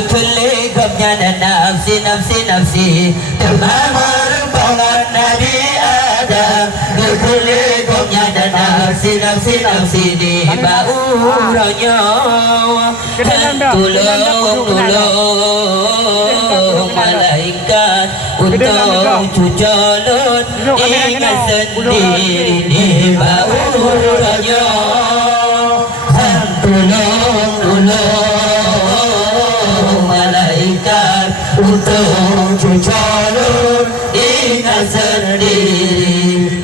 kekeli gapnya dan nafsi terutama rembangan Nabi Adam kekeli gapnya dan nafsi di baurannya tolong malaikat untuk cucolot ingat sendiri di baurannya tolong malaikat untuk cucolot ingat sendiri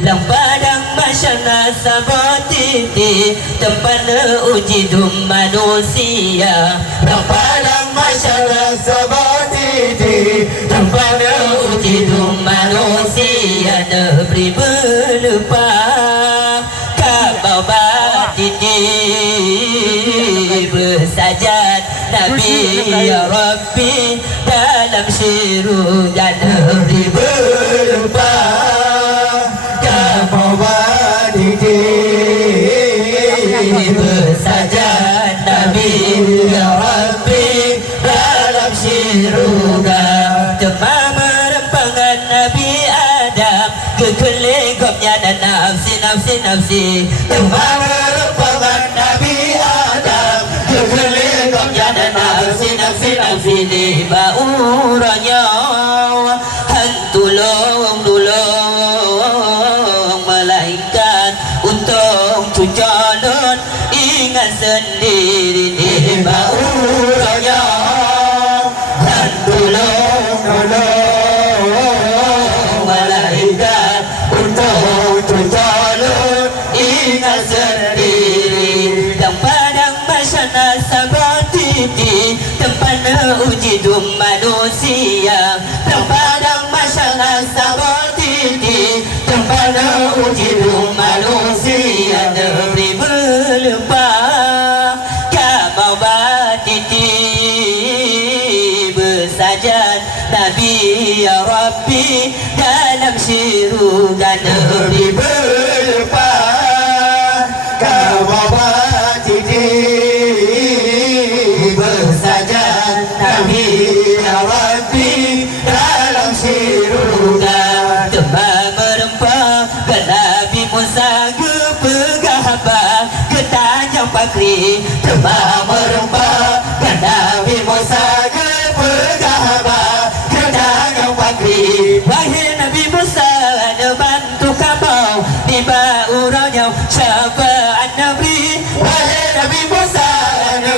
dalam padang masyarakat sabotiti tempat uji manusia dalam padang masyarakat sabotiti tempat uji manusia diberi belupa kabau batiti bersajad Nabi ya Rabbi dalam syiru dan diberi belupa kabau batiti bersajad Nabi ya Rabbi dalam syurga demam rempangan Nabi Adam kekeli gapnya dan nafsi demam rempangan Nabi Adam kekeli gapnya dan nafsi di baurannya tolong malaikat untuk cucolot ingat sendiri di baurannya dan tolong malaikat untuk cucolot ingat sendiri dan padang masyarakat sabotiti tempat uji manusia dan padang masyarakat sabotiti tempat uji manusia diberi belupa kabau batiti bersajad Nabi ya Rabbi dalam syurga diberi belupa kabau batiti bersajad Nabi ya Rabbi dalam syurga demam merempah ke Nabi Musa kepegahaba ke Tanjung Pakri demam merempah ke Nabi Musa kepegahaba ke Tanjung Pakri wahai Nabi Musa bantu kabau di baurannya syafaat Nabi wahai Nabi Musa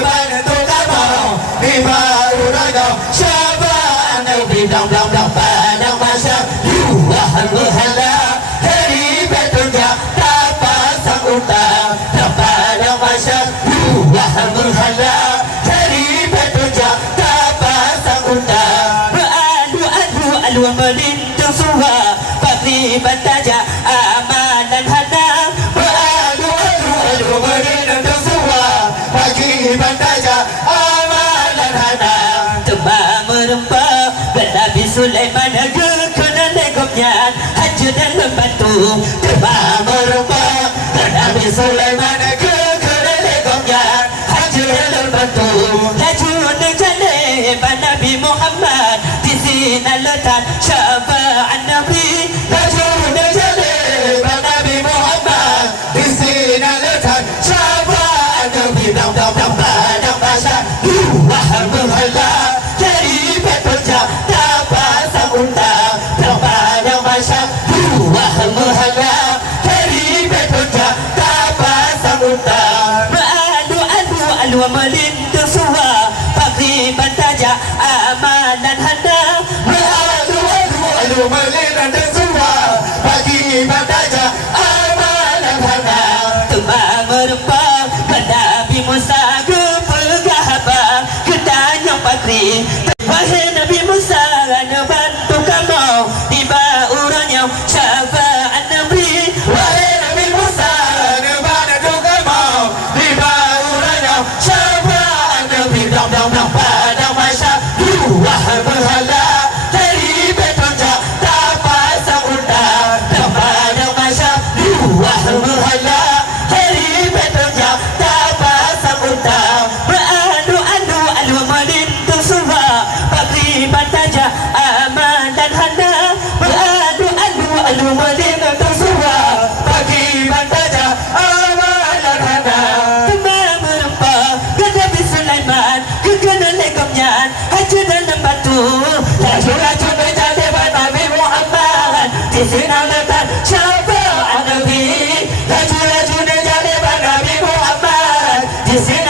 bantu kabau di baurannya syafaat Nabi dong padang masa yuwahan berhala dari betunja tapasang utang padang masa yuwahan berhala dari betunja tapasang utang beradu melintang suha pasti bantaja amanan hana beradu melintang suha pagi bantaja amanan hana tembak merempah Nabi Sulaiman kena legopnya hancur dan membantu tembak merempah Nabi Sulaiman kena legopnya hancur dan membantu laju nejale Nabi Muhammad di sini letak syafaat Nabi laju nejale Nabi Muhammad di sini letak syafaat Nabi dam padang masa wahai berhala dari bekerja tapasang unta padang masa wahai berhala dari bekerja tapasang unta beradu melintang suha pakri bantaja amanan hana beradu melintang suha pakri bantaja amanan hana tembak merempah Nabi Musa kepegahaba ke Tanjung Pakri wahai Nabi Musa bantu kamu di baurannya syafaat Nabi wahai Nabi Musa bantu kamu di baurannya syafaat Asal